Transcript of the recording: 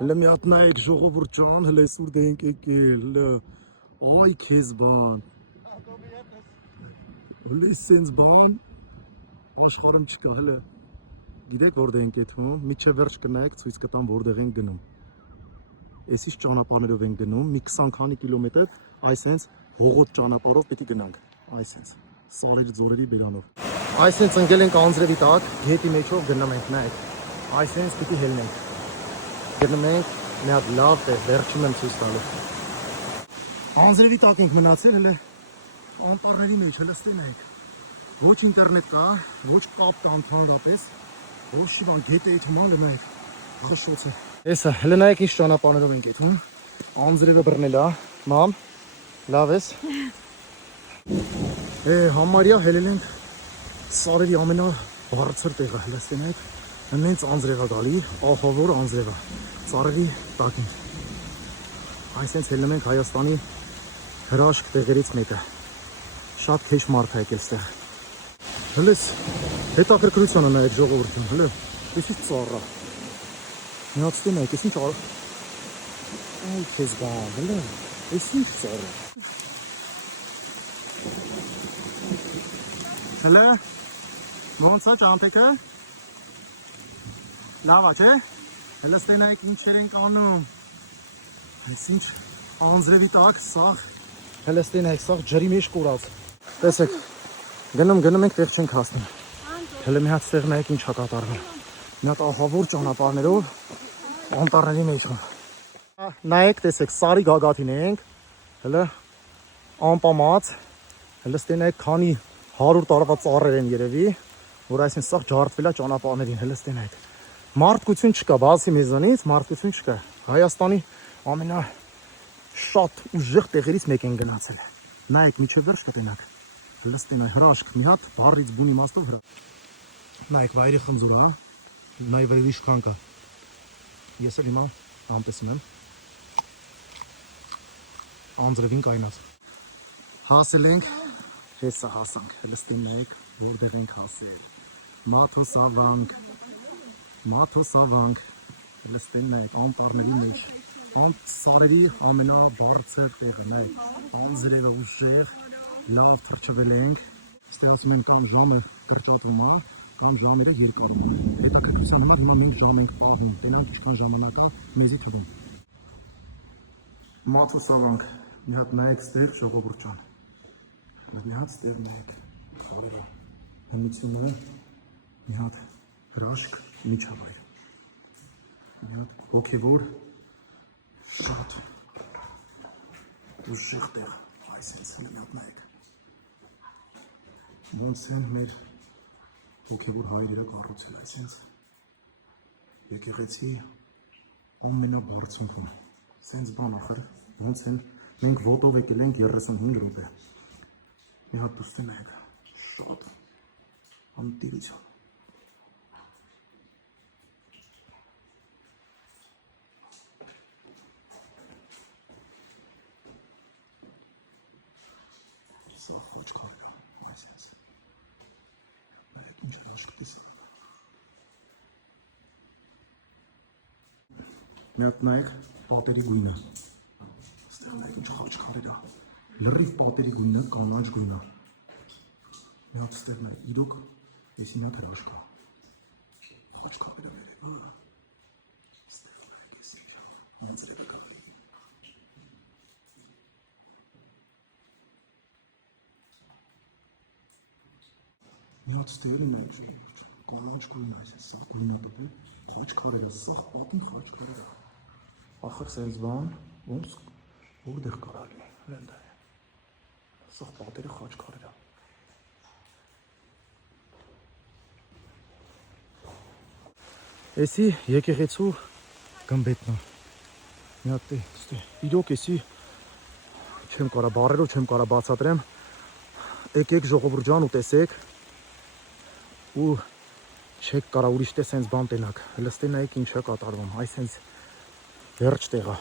Հələ մի հատ նայեք ժողովուրդ ջան, հələ այսուր դե ենք եկել, հələ այ քեզ բան։ Հələ սենց բան աշխարհում չկա, հələ գիտեք որտեղ ենք եթում, միջև վերջ կնայեք ցույց կտամ որտեղ ենք գնում։ Էսից ճանապարհներով ենք գնում, մի 20 քանի կիլոմետր, այսենց հողոտ ճանապարհով պիտի գնանք, այսենց սարերի ձորերի բերանով։ Այսենց ընկել ենք անձրևի տակ, գետի մեջով գնում ենք, նայեք, այսենց պիտի հելնենք։ Գնում ենք մի հատ լավ տեղ, վերջում եմ ցույց տալու։ Անձրևի տակ ենք մնացել, հələ անտառների մեջ, հələ ստենայք։ Ոչ ինտերնետ կա, ոչ կապ կա ընդհանրապես, ոչ շիվան գետը այդ հման լնայք, խշոց է։ Էսա, հələ նայեք ինչ ճանապարհներով ենք եթում, անձրևը բռնել է, մամ, լավ ես։ Համարյա հելել ենք սարերի ամենաբարձր տեղը, հələ ստենայք, հենց անձրև է գալի, ահավոր անձրև է, ծառերի տակին։ Այսենց հելնում ենք Հայաստանի հրաշք տեղերից մեկը, շատ քեշ մարդ է եկել ստեղ։ Հəլես հետաքրքրությունը նայեք ժողովրդին, հələ ես ինչ ծառա։ Մի հատ ստենայք, ես ինչ առ։ Այ քեզ բան, հələ ես ինչ ծառա։ Հələ ոնց է ճամփեքը։ Լավ է, չէ՞։ Հələ ստենայք ինչեր ենք անում։ Այս ինչ անձրևի տակ, սաղ։ Հələ ստենայք, սաղ ջրի մեջ կորած։ Տեսեք, գնում ենք, տեղ չենք հասնում։ Հələ մի հատ ստեղ նայեք ինչ է կատարվում։ Մի հատ ահավոր ճանապարհներով անտառների մեջում։ Նայեք, տեսեք, սարի գագաթին ենք, հələ անպամած, հələ ստենայք քանի 100 տարվա ծառեր են երևի, որ այսինքն սաղ ջարդվել է ճանապարհներին, հələ ստենայք։ Մարդկություն չկա, բացի մեզանից մարդկություն չկա։ Հայաստանի ամենաշատ ուժեղ տեղերից մեկ են գնացել։ Նայեք, միջև վերջ կտենաք։ Հələ ստենայ հրաշք, մի հատ բառից բուն իմաստով հրա։ Նայեք, վայրի խնձոր, հա։ Նայ վրեժ քան կա։ Ես էլ հիմա ամպեսում եմ։ Անձրևին կայնած։ Հասել ենք, հեսա հասանք, հələ ստենայք, որտեղ ենք հասել։ Մաթոսավանք, հələ ստենայք, անտառների մեջ։ Անց սարերի ամենաբարձր տեղը, նայեք, անձրևը ուժեղ, լավ թրջվել ենք։ Ստե ասում են կամ ժամը կրճատվում է, կամ ժամերը երկարում են։ Հետաքրքրության համար հիմա մենք ժամ ենք պահում, տենանք ինչքան ժամանակ է մեզի թվում։ Մաթոսավանք, մի հատ նայեք ստեղ ժողովուրդ ջան։ Մի հատ ստեղ նայեք, խորը, հնությունը, մի հատ հրաշք միջավայր։ Մի հատ հոգևոր, շատ ուժեղ տեղ, այսենց հələ մի հատ նայեք։ Ոնց են մեր հոգևոր հայրերը կառուցել, այսենց եկեղեցի ամենաբարձունքում, սենց բան ախր, ոնց են մենք ոտով եկել ենք 35 րոպե, մի հատ դուստի նայեք, շատ անտիրություն։ Սա խոչքարն է, այսենց, նայեք ինչ են աշկտիս։ Մի հատ նայեք պատերի գույնը, ստեղ նայեք ինչ խոչքարեր է, լրիվ պատերի գույնը, կանաչ գույնը։ Մի հատ ստեղ նայեք, իրոք ես մի հատ հրաշք է, խոչքարերը վերևը, ստեղ նայեք ես ինչ, անձրևի գաղի։ Մի հատ ստեղ նայեք, կանաչ գույնը, այսպես սաղ գույնը տպել, խոչքարերը, սաղ պատին խոչքարերը։ Ախր սենց բան, ոնց որտեղ կարալի, հենց է, սաղ պատերը խաչքարերը։ Էսի եկեղեցու գմբետնա, մի հատ է, իրոք էսի չեմ կարա, բարերով չեմ կարա բացատրեմ, եկեք ժողովուրդ ջան ու տեսեք ու չեք կարա ուրիշ տես սենց բան տենակ, հələ ստենայեք ինչ է կատարվում, այս սենց վերջ տեղը։